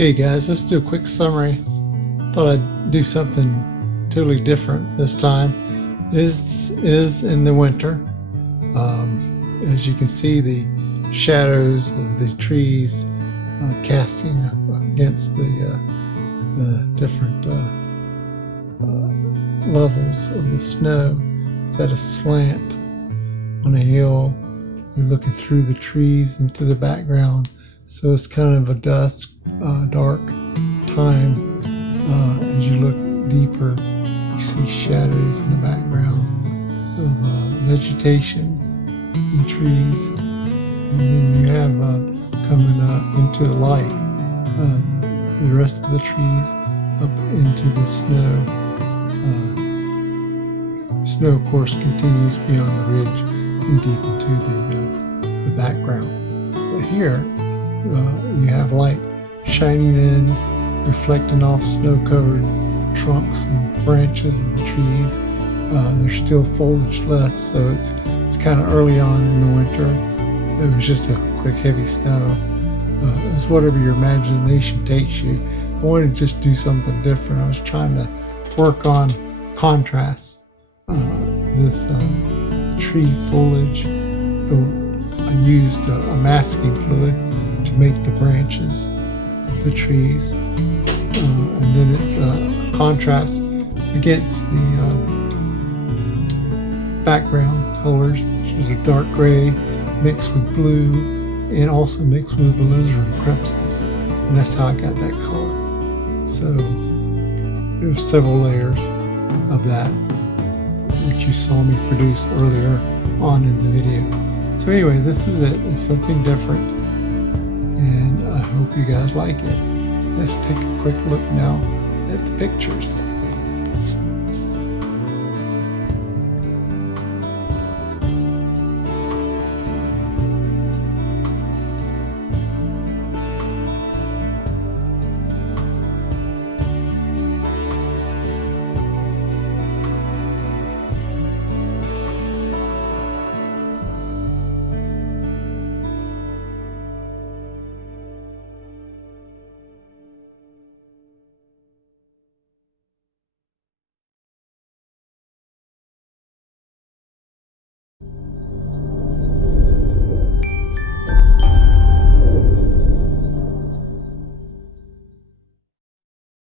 Okay guys, let's do a quick summary. Thought I'd do something totally different this time. This is in the winter. As you can see, the shadows of the trees casting against the different levels of the snow. It's at a slant on a hill. You're looking through the trees into the background, so it's kind of a dusk, dark time. As you look deeper, you see shadows in the background of vegetation and trees, and then you have coming into the light the rest of the trees up into the snow. Snow, of course, continues beyond the ridge and deep into the background. But here you have light shining in, reflecting off snow-covered trunks and branches of the trees. There's still foliage left, so it's kind of early on in the winter. It was just a quick heavy snow. It's whatever your imagination takes you. I wanted to just do something different. I was trying to work on contrast. This tree foliage, I used a masking fluid to make the branches of the trees, and then it's a contrast against the background colors, which is a dark gray mixed with blue and also mixed with Alizarin Crimson, and that's how I got that color. So there was several layers of that, which you saw me produce earlier on in the video. So anyway, this is it. It's something different, and I hope you guys like it. Let's take a quick look now at the pictures.